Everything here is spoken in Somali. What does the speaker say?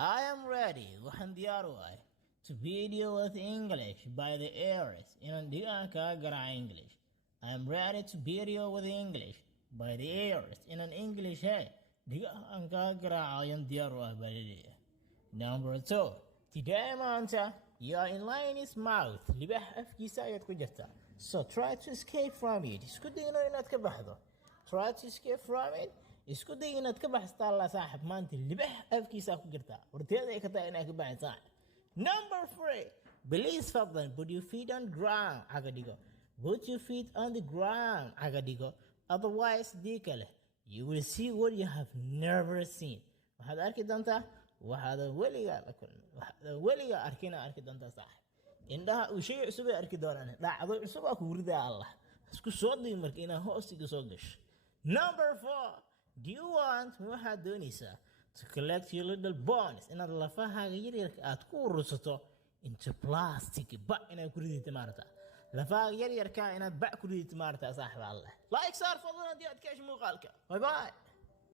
I am ready waxaan diyaar u ahay to video with English by the ears inaan dhigaan kaa garaaca English. I am ready to video with English by the ears inaan English dhigaan kaa garaaca ayaan diyaar u ah baa laleeyahay. Number 2, today maanta you are in lion's mouth, libax afkiisa ayaad ku jirtaa. So try to escape from it. Isku day inaad ka baxdo. Try to escape from it. Isku day inaad ka baxstaa la saaxib maanta libax afkiisa ku jirtaa. Warteeda ay ka tahay inaad ka baxsaa. Number 3, please fadlan put your feet on ground aga dhigo. Put your feet on the ground aga dhigo. Otherwise dii kale you will see what you have never seen. Waxaad arki doontaa waxaad weliga arkina arki doontaa saaxib. indhaha uu shay cusub ay arki doonaan dhacdo cusub ku ridaa Allah isku soo dhig markii inaad hoostiga soo gasho. Number 4, do you want waxaad doonaysaa to collect your little bones inaad lafahaaga yaryarka aad ku urursato into plastic ba inaad ku ridito maarta lafahaaga yaryarka inaad ba ku ridito maarta saaxiib Allah like saar fadlan haddii aad ka hesho muuqaalka. Bye bye.